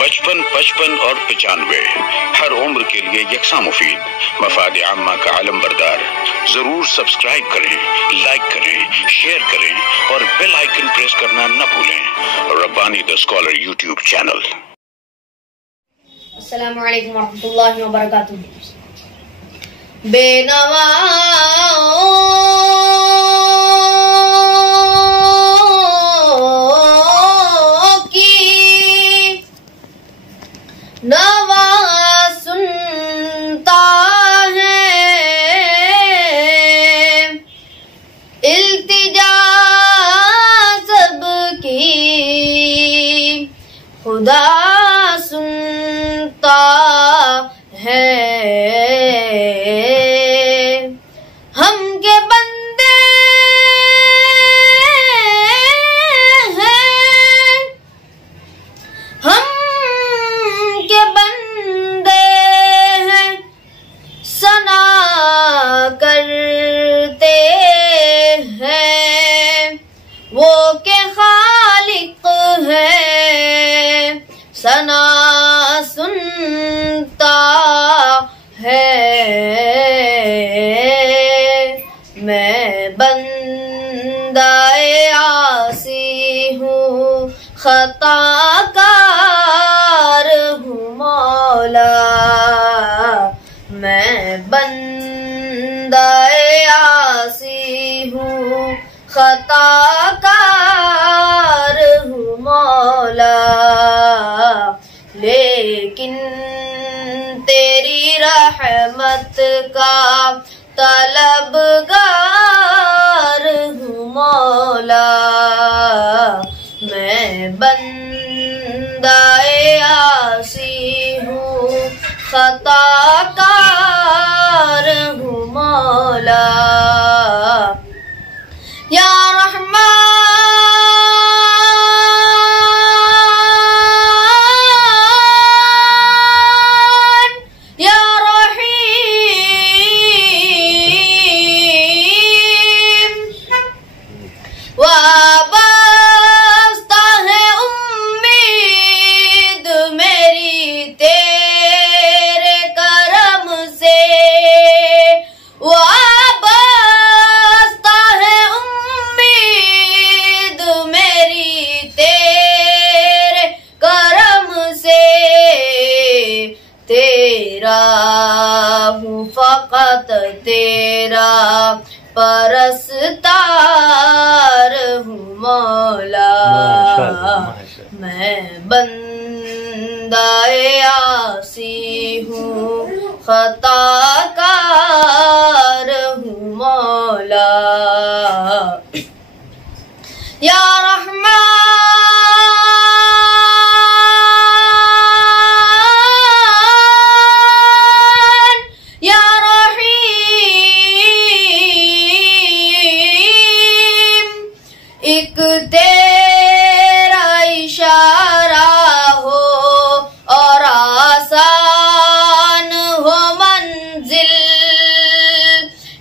55, 55 और 95 हर उम्र के लिए यकसा मुफीद, मफाद आम्मा का आलम बरदार। जरूर सब्सक्राइब करें, लाइक करें, शेयर करें और बेल आइकन प्रेस करना न भूलें। Rabbani the scholar YouTube channel. अस्सलामु अलैकुम वरहमतुल्लाहि वबरकातुहू। बेनवा नवा सुनता है, इल्तिजा सबकी खुदा सुनता है। हम के बंदे हैं, हम के बंदे हैं, सना करते हैं। वो के खालिक है, सना सुनता है। मैं बंदाए आसी हूँ, खताकार हूँ मौला। मैं बंदाए आसी हूँ, खताकार हूँ मौला। लेकिन तेरी रहमत का तलबगार हूँ मौला। मैं बंदाए आसी हूँ, खताकार हूँ मौला। या रहमान वाबस्ता है उम्मीद मेरी तेरे करम से। वाबस्ता है उम्मीद मेरी तेरे करम से। तेरा हूँ फकत तेरा परस्तार हूँ मौला। मैं बंदाए आसी हूँ, खताकार हूँ मौला। या एक तेरा इशारा हो और आसान हो मंजिल।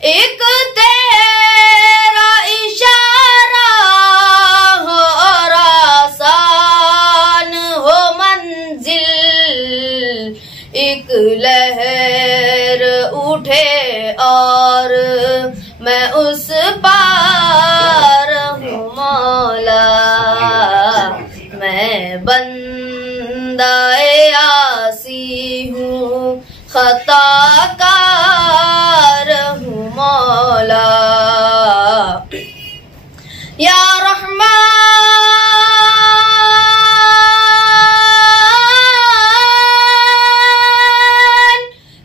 एक तेरा इशारा हो और आसान हो मंजिल। एक लहर उठे और मैं उस पार हूँ मौला। मैं बंदाए आसी हूँ, खताकार हूँ मौला। या रहमान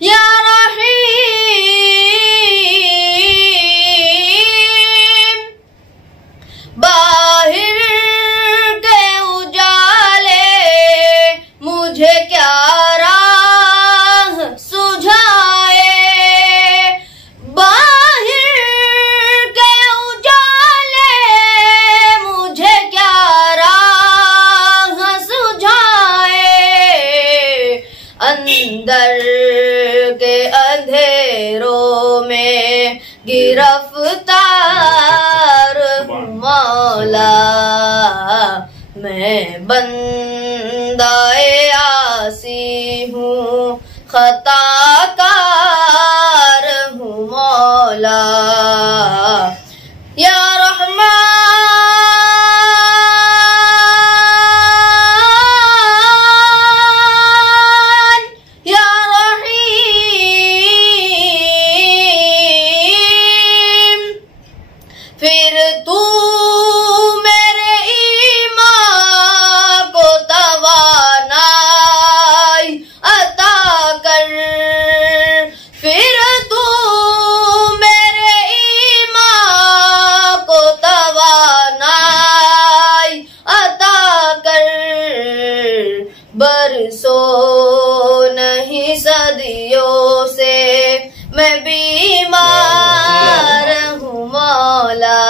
या रहीम। बाहिर के उजाले मुझे क्या राह सुझाए। बाहिर के उजाले मुझे क्या राह सुझाए। अंदर के अंधेरों में गिरफ्तार मौला। मैं बंदाए आसी हूँ, खताकार हूँ मौला। या रहमान या रहीम, फिर तू मेरे ईमान को तवानाई अता कर, फिर तू मेरे ईमान को तवानाई अता कर। बरसों नहीं सदियों से मैं बीमार हूँ मौला,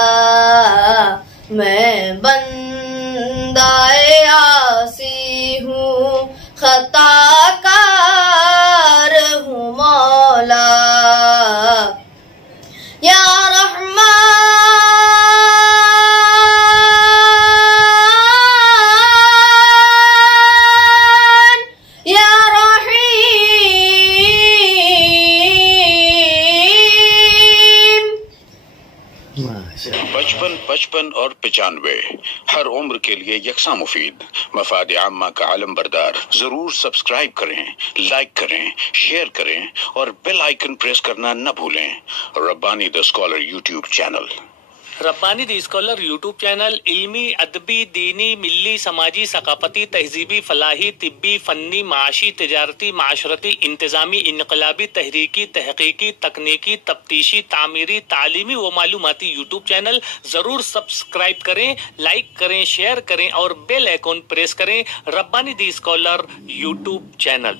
मैं बंदाए आसी हूँ, खताकार हूँ मौला। या रहमान या रहीम। बचपन 55 और 95 हर उम्र के लिए यकसा मुफीद, मफाद आम्मा का आलम बरदार। जरूर सब्सक्राइब करें, लाइक करें, शेयर करें और बेल आइकन प्रेस करना न भूलें। Rabbani the scholar YouTube channel. Rabbani the scholar YouTube channel इल्मी, अदबी, दीनी, मिल्ली, समाजी, सकाफती, तहजीबी, फलाही, तिब्बी, फन्नी, माशी, तिजारती, माशरती, इंतजामी, इनकलाबी, तहरीकी, तहकीकी, तकनीकी, तफ्तीशी, तामीरी, तालीमी व मालूमाती यूट्यूब चैनल। जरूर सब्सक्राइब करें, लाइक करें, शेयर करें और बेल आइकन प्रेस करें। Rabbani the scholar YouTube channel.